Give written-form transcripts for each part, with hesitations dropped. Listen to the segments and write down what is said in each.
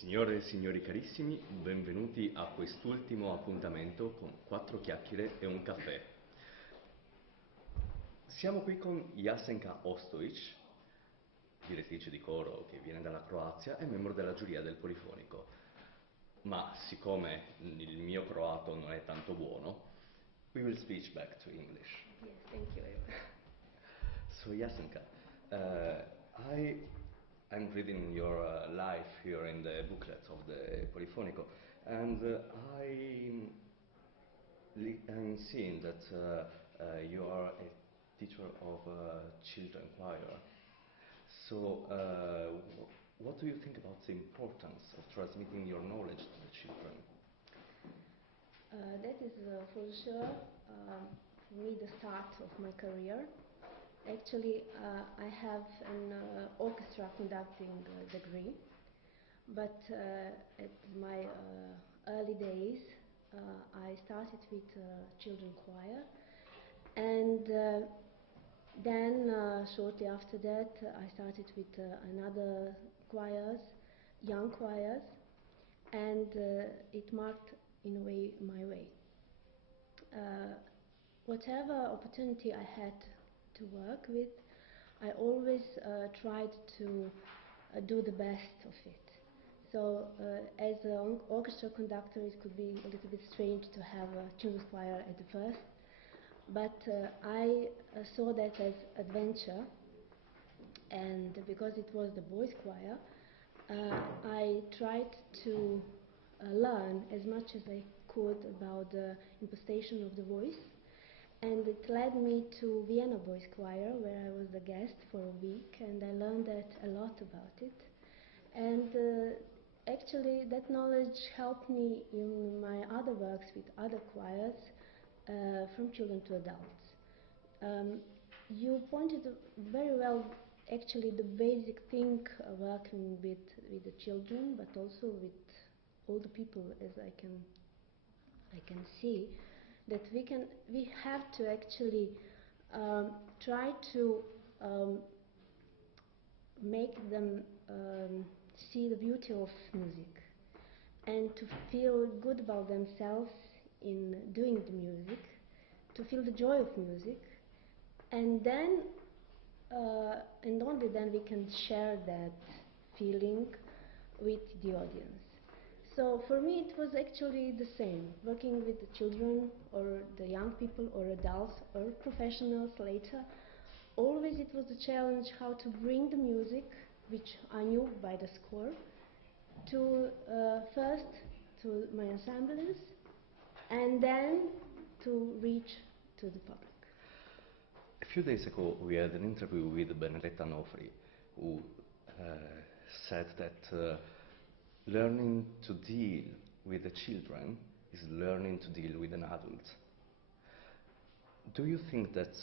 Signore e signori carissimi, benvenuti a quest'ultimo appuntamento con 4 chiacchiere e un caffè. Siamo qui con Jasenka Ostojic, direttrice di coro che viene dalla Croazia e membro della giuria del Polifonico. Ma siccome il mio croato non è tanto buono, we will switch back to English. Yes, thank you very much. So Jasenka, I'm reading your life here in the booklet of the Polifonico, and I'm seeing that you are a teacher of children choir. So, what do you think about the importance of transmitting your knowledge to the children? That is for sure for me the start of my career. Actually, I have an orchestra conducting degree, but at my early days I started with children choir, and then shortly after that I started with another choirs, young choirs, and it marked in a way my way. Whatever opportunity I had to work with, I always tried to do the best of it. So as an orchestra conductor it could be a little bit strange to have a children's choir at the first, but I saw that as adventure, and because it was the boys' choir, I tried to learn as much as I could about the impostation of the voice, and it led me to Vienna Boys Choir, where I was the guest for a week, and I learned a lot about it. And actually that knowledge helped me in my other works with other choirs, from children to adults. You pointed very well actually the basic thing working with the children, but also with older people, as I can see, that we have to actually try to make them see the beauty of music and to feel good about themselves in doing the music, to feel the joy of music, and then and only then we can share that feeling with the audience. So for me it was actually the same, working with the children or the young people or adults or professionals later. Always it was a challenge how to bring the music, which I knew by the score, to first to my assemblies and then to reach to the public. A few days ago we had an interview with Benedetta Nofri, who said that learning to deal with the children is learning to deal with an adult. Do you think that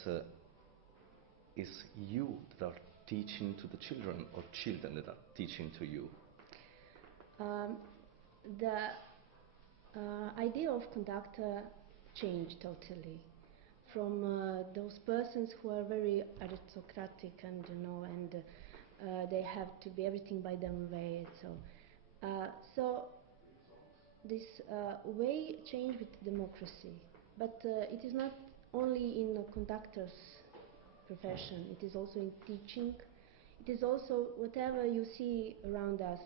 is you that are teaching to the children, or children that are teaching to you? The idea of conductor changed totally from those persons who are very aristocratic and they have to be everything by their way. So this way changed with democracy, but it is not only in a conductor's profession, it is also in teaching, it is also whatever you see around us.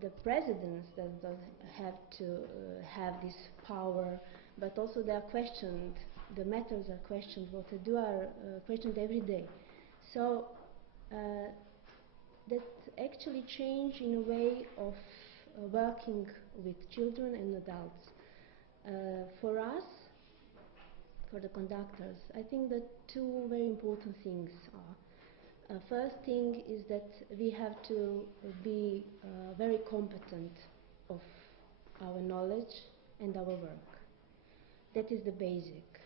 The presidents that have to have this power, but also they are questioned, the matters are questioned, what they do are questioned every day. So that actually change in a way of working with children and adults. For us, for the conductors, I think that two very important things are. First thing is that we have to be very competent of our knowledge and our work. That is the basic.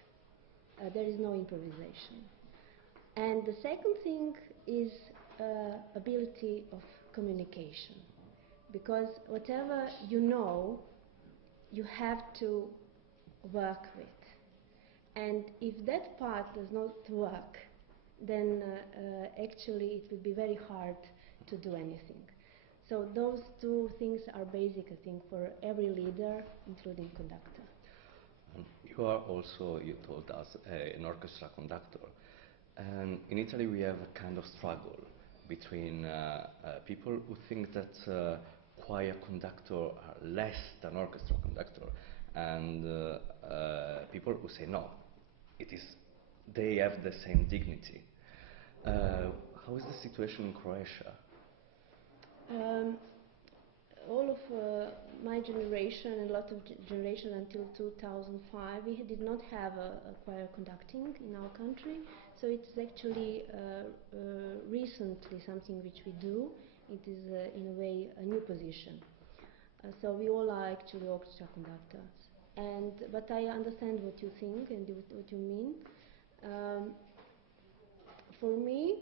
There is no improvisation. And the second thing is ability of communication, because whatever you know, you have to work with. And if that part does not work, then actually it will be very hard to do anything. So those two things are basic, I think, for every leader, including conductor. You are also, you told us, an orchestra conductor. And in Italy we have a kind of struggle between people who think that choir conductor are less than orchestra conductor, and people who say no, it is, they have the same dignity. How is the situation in Croatia? All of my generation and a lot of generation until 2005, we did not have a choir conducting in our country. So it's actually recently something which we do. It is in a way a new position. So we all are actually orchestra conductors. But I understand what you think and what you mean. For me,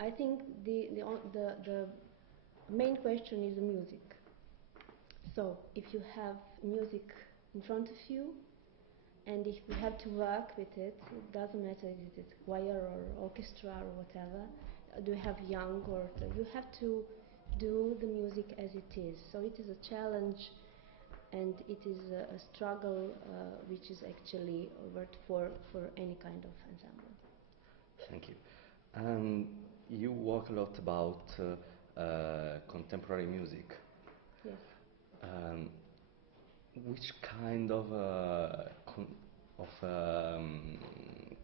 I think the main question is the music. So if you have music in front of you, and if you have to work with it, it doesn't matter if it's choir or orchestra or whatever, do you have young or you have to do the music as it is. So it is a challenge, and it is a struggle which is actually worth for any kind of ensemble. Thank you. And you work a lot about contemporary music. Yes. Which kind of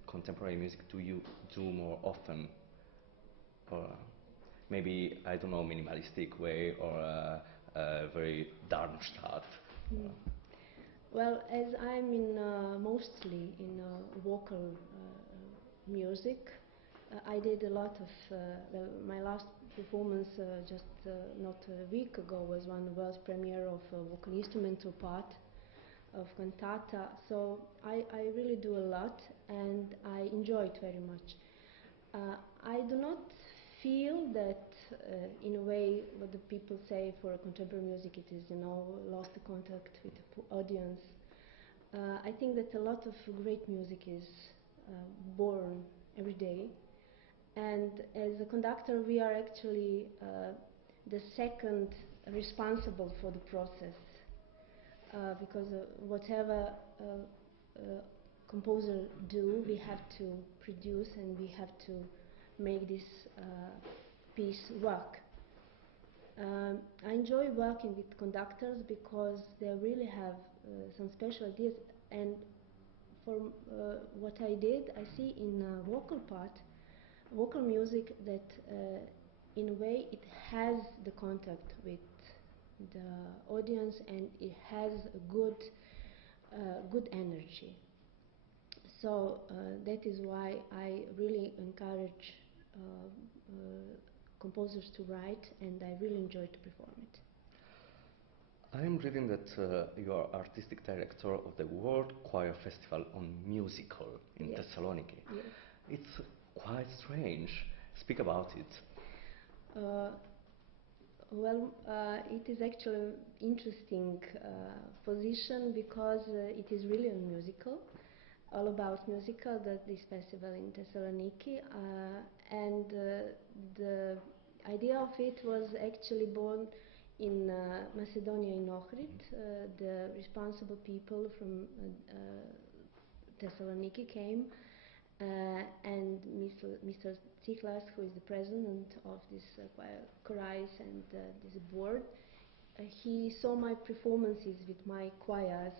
contemporary music do you do more often? Or maybe, I don't know, minimalistic way, or very Darmstadt? Well, as I'm in mostly in vocal music, I did a lot of, well, my last performance just not a week ago was one world premiere of vocal instrumental part of cantata. So I really do a lot, and I enjoy it very much. I do not feel that in a way what the people say for contemporary music it is, you know, lost the contact with the audience. I think that a lot of great music is born every day, and as a conductor we are actually the second responsible for the process, because whatever composer do, we have to produce and we have to make this piece work. I enjoy working with conductors because they really have some special ideas, and for what I did, I see in vocal part, vocal music, that in a way it has the contact with the audience and it has a good energy. So that is why I really encourage composers to write, and I really enjoy to perform it. I'm reading that you are artistic director of the World Choir Festival on Musical in Yes. Thessaloniki. Yes. It's quite strange. Speak about it. Well, it is actually an interesting position because it is really a musical, all about musical, this festival in Thessaloniki, and the idea of it was actually born in Macedonia, in Ohrid. The responsible people from Thessaloniki came, and Mr. Tsiklas, who is the president of this choirs and this board, he saw my performances with my choirs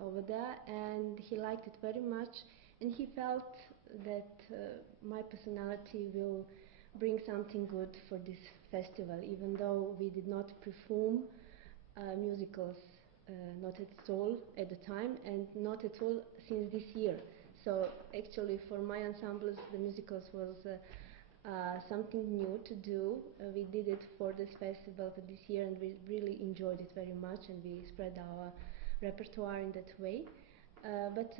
over there, and he liked it very much, and he felt that my personality will bring something good for this festival, even though we did not perform musicals, not at all at the time, and not at all since this year. So actually for my ensembles the musicals was something new to do. We did it for this festival for this year, and we really enjoyed it very much, and we spread our repertoire in that way. But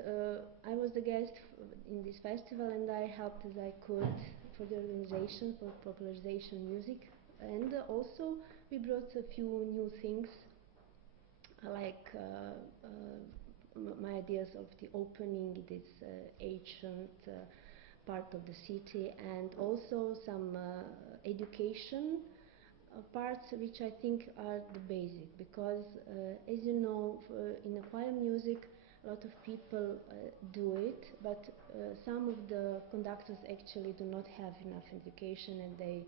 I was the guest in this festival, and I helped as I could for the organization, for popularization music, and also we brought a few new things, like my ideas of the opening this ancient part of the city, and also some education parts which I think are the basic, because as you know, in a choir music a lot of people do it, but some of the conductors actually do not have enough education, and they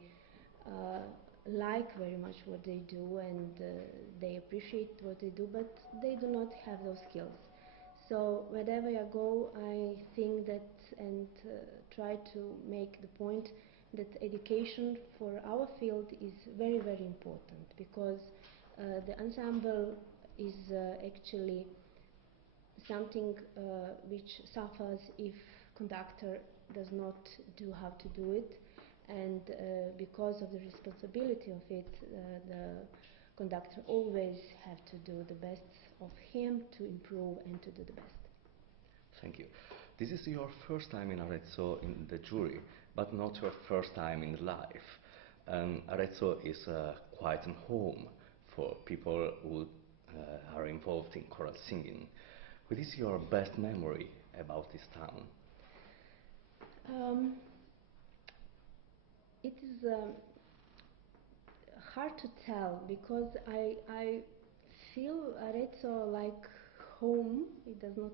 like very much what they do, and they appreciate what they do, but they do not have those skills. So wherever I go, I think that, and try to make the point that education for our field is very, very important, because the ensemble is actually something which suffers if conductor does not do how to do it, and because of the responsibility of it, the conductor always have to do the best of him to improve and to do the best. Thank you. This is your first time in Arezzo in the jury, but not your first time in life. Arezzo is quite a home for people who are involved in choral singing. What is your best memory about this town? It is hard to tell, because I feel Arezzo like home. It does not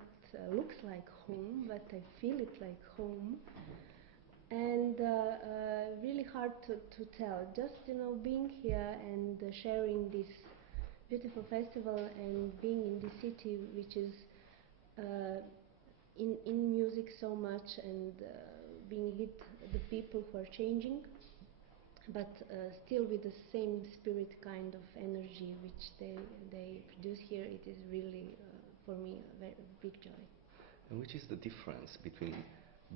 look like home, but I feel it like home. And really hard to tell. Just, being here and sharing this beautiful festival, and being in this city which is in music so much, and being with the people who are changing, but still with the same spirit, kind of energy which they produce here. It is really, for me, a very big joy. And which is the difference between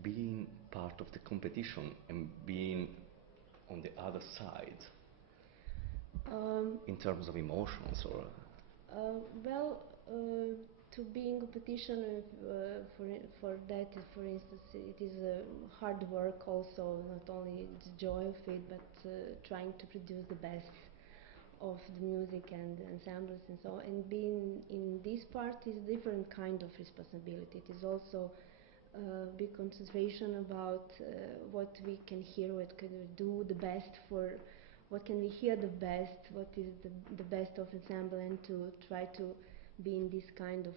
being part of the competition and being on the other side, in terms of emotions? Or Well, to be in competition, for that, for instance, it is hard work also, not only the joy of it, but trying to produce the best of the music and the ensembles and so on. And being in this part is a different kind of responsibility. It is also big concentration about what we can hear, what can we do the best for, what can we hear the best, what is the best of ensemble, and to try to be in this kind of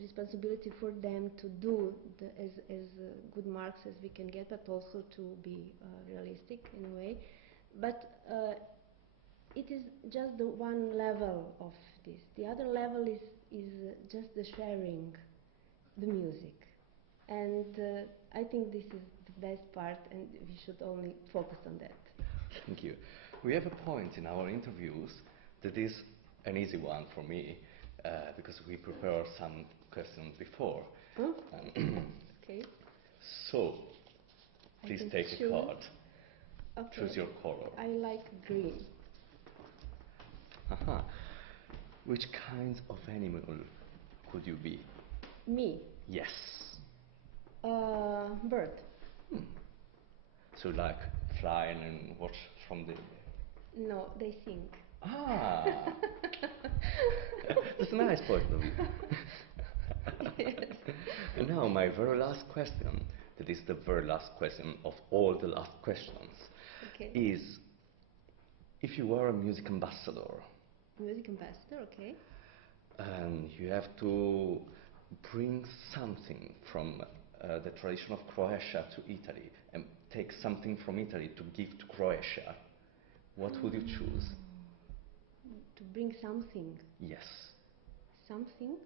responsibility for them to do as good marks as we can get, but also to be realistic in a way. But it is just the one level of this. The other level is just the sharing the music. And I think this is the best part, and we should only focus on that. thank you. We have a point in our interviews that is an easy one for me, because we prepare some questions before. Oh, okay. So, please take a card. Okay. Choose your color. I like green. Aha. Which kind of animal could you be? Me? Yes. Bird. So like flying and watch from the... No, they sing. Ah! That's a nice point of view. Yes. And now my very last question, that is the very last question of all the last questions, Okay. is if you were a music ambassador, Music ambassador, okay. and you have to bring something from the tradition of Croatia to Italy, and take something from Italy to give to Croatia, what would you choose? To bring something. Yes. Something?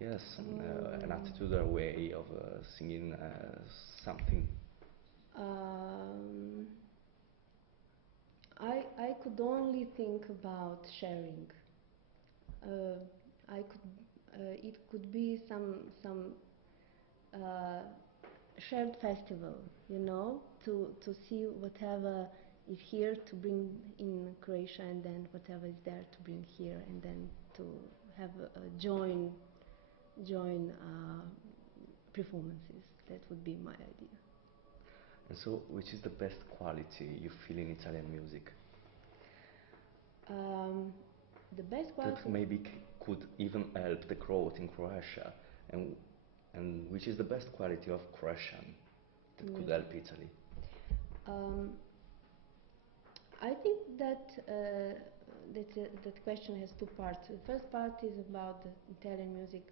Yes, an attitude or way of singing something. I could only think about sharing. I could. It could be some shared festival. To see whatever is here to bring in Croatia, and then whatever is there to bring here, and then to have join performances. That would be my idea. And so, which is the best quality you feel in Italian music? The best quality. That maybe could even help the growth in Croatia, and which is the best quality of Croatian that could help Italy? I think that question has two parts. The first part is about the Italian music.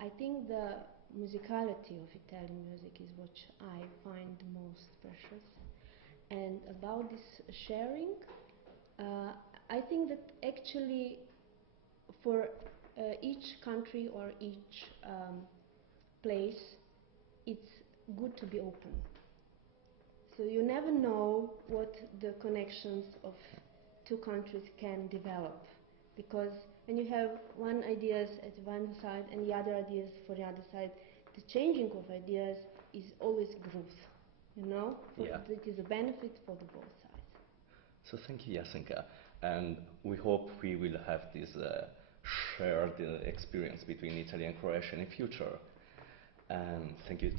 I think the musicality of Italian music is what I find most precious. And about this sharing, I think that actually for each country or each place, it's good to be open. So you never know what the connections of two countries can develop, because when you have one ideas at one side and the other ideas for the other side, the changing of ideas is always growth, you know? Yeah. It is a benefit for the both sides. So thank you, Jasenka, and we hope we will have this shared experience between Italy and Croatia in the future. And thank you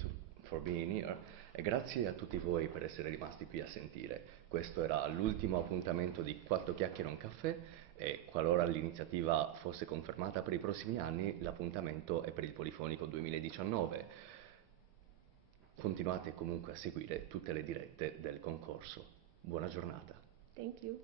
for being here. E grazie a tutti voi per essere rimasti qui a sentire. Questo era l'ultimo appuntamento di Quattro Chiacchiere e un Caffè e qualora l'iniziativa fosse confermata per i prossimi anni, l'appuntamento è per il Polifonico 2019. Continuate comunque a seguire tutte le dirette del concorso. Buona giornata. Thank you.